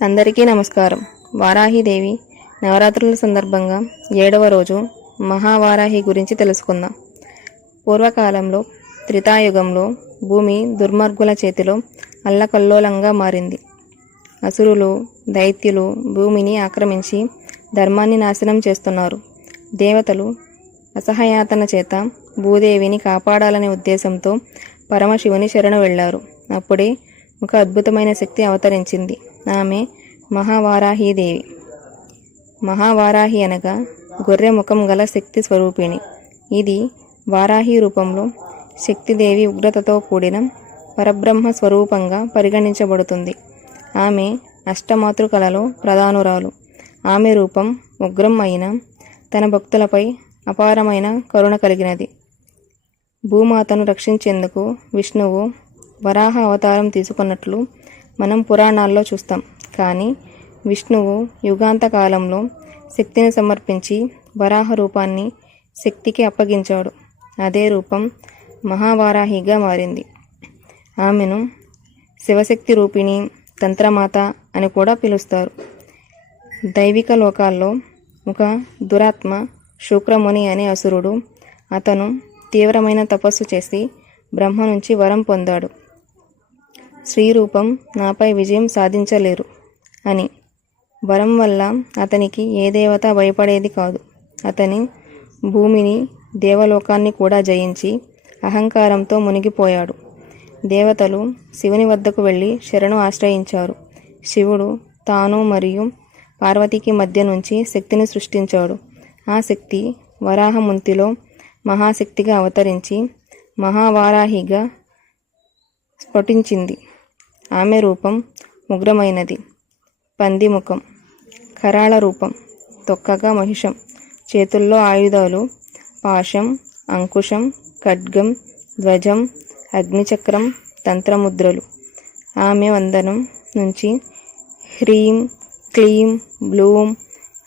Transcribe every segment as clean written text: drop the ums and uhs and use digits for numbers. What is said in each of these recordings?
అందరికీ నమస్కారం. వారాహిదేవి నవరాత్రుల సందర్భంగా 7వ రోజు మహావారాహి గురించి తెలుసుకుందాం. పూర్వకాలంలో త్రేతాయుగంలో భూమి దుర్మార్గుల చేతిలో అల్లకల్లోలంగా మారింది. అసురులు, దైత్యులు భూమిని ఆక్రమించి ధర్మాన్ని నాశనం చేస్తున్నారు. దేవతలు అసహయాతన చేత భూదేవిని కాపాడాలనే ఉద్దేశంతో పరమశివుని శరణు వెళ్లారు. అప్పుడే ఒక అద్భుతమైన శక్తి అవతరించింది. ఆమె మహావారాహీదేవి. మహావారాహి అనగా గొర్రె ముఖం గల శక్తి స్వరూపిణి. ఇది వారాహి రూపంలో శక్తిదేవి ఉగ్రతతో కూడిన పరబ్రహ్మ స్వరూపంగా పరిగణించబడుతుంది. ఆమె అష్టమాతృకలలో ప్రధానురాలు. ఆమె రూపం ఉగ్రం అయిన తన భక్తులపై అపారమైన కరుణ కలిగినది. భూమాతను రక్షించేందుకు విష్ణువు వరాహ అవతారం తీసుకున్నట్లు మనం పురాణాల్లో చూస్తాం. కానీ విష్ణువు యుగాంత కాలంలో శక్తిని సమర్పించి వరాహ రూపాన్ని శక్తికి అప్పగించాడు. అదే రూపం మహావారాహిగా మారింది. ఆమెను శివశక్తి రూపిణి, తంత్రమాత అని కూడా పిలుస్తారు. దైవిక లోకాల్లో ఒక దురాత్మ శుక్రముని అనే అసురుడు, అతను తీవ్రమైన తపస్సు చేసి బ్రహ్మ నుంచి వరం పొందాడు. స్త్రీ రూపం నాపై విజయం సాధించలేరు అని. వరం వల్ల అతనికి ఏ దేవత భయపడేది కాదు. అతని భూమిని, దేవలోకాన్ని కూడా జయించి అహంకారంతో మునిగిపోయాడు. దేవతలు శివుని వద్దకు వెళ్ళి శరణు ఆశ్రయించారు. శివుడు తాను మరియు పార్వతికి మధ్య నుంచి శక్తిని సృష్టించాడు. ఆ శక్తి వరాహముంతిలో మహాశక్తిగా అవతరించి మహావారాహిగా స్ఫుటించింది. ఆమె రూపం ఉగ్రమైనది. పంది ముఖం, కరాళ రూపం, తొక్కగా మహిషం, చేతుల్లో ఆయుధాలు, పాశం, అంకుశం, ఖడ్గం, ధ్వజం, అగ్నిచక్రం, తంత్రముద్రలు. ఆమె వందనం నుంచి హ్రీం, క్లీం, బ్లూం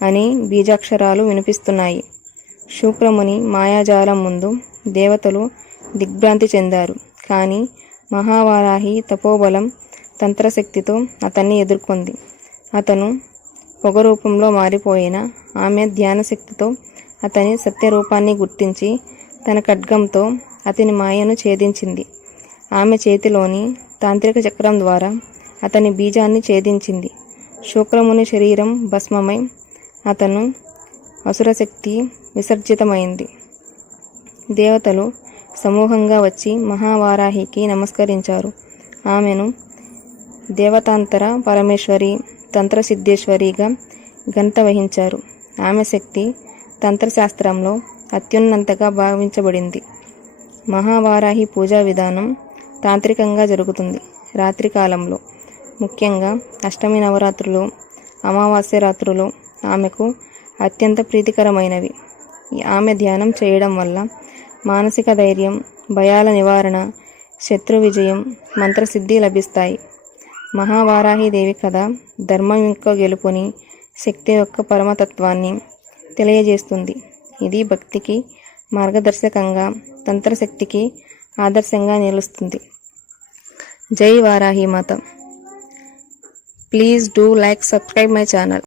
అని బీజాక్షరాలు వినిపిస్తున్నాయి. శుక్రముని మాయాజాలం ముందు దేవతలు దిగ్భ్రాంతి చెందారు. కానీ మహావారాహి తపోబలం, తంత్రశక్తితో అతన్ని ఎదుర్కొంది. అతను పొగరూపంలో మారిపోయిన ఆమె ధ్యానశక్తితో అతని సత్యరూపాన్ని గుర్తించి తన ఖడ్గంతో అతని మాయను ఛేదించింది. ఆమె చేతిలోని తాంత్రిక చక్రం ద్వారా అతని బీజాన్ని ఛేదించింది. శుక్రముని శరీరం భస్మమై అతను అసురశక్తి విసర్జితమైంది. దేవతలు సమూహంగా వచ్చి మహావారాహికి నమస్కరించారు. ఆమెను దేవతాంతర పరమేశ్వరి, తంత్రసిద్ధేశ్వరిగా ఘనత వహించారు. ఆమె శక్తి తంత్రశాస్త్రంలో అత్యున్నతంగా భావించబడింది. మహావారాహి పూజా విధానం తాంత్రికంగా జరుగుతుంది. రాత్రి కాలంలో, ముఖ్యంగా అష్టమి నవరాత్రులు, అమావాస్య రాత్రులు ఆమెకు అత్యంత ప్రీతికరమైనవి. ఆమె ధ్యానం చేయడం వల్ల మానసిక ధైర్యం, భయాల నివారణ, శత్రు విజయం, మంత్రసిద్ధి లభిస్తాయి. మహావారాహిదేవి కథ ధర్మం యొక్క గెలుపుని, శక్తి యొక్క పరమతత్వాన్ని తెలియజేస్తుంది. ఇది భక్తికి మార్గదర్శకంగా, తంత్రశక్తికి ఆదర్శంగా నిలుస్తుంది. జై వారాహి మాత. Please do like, subscribe my channel.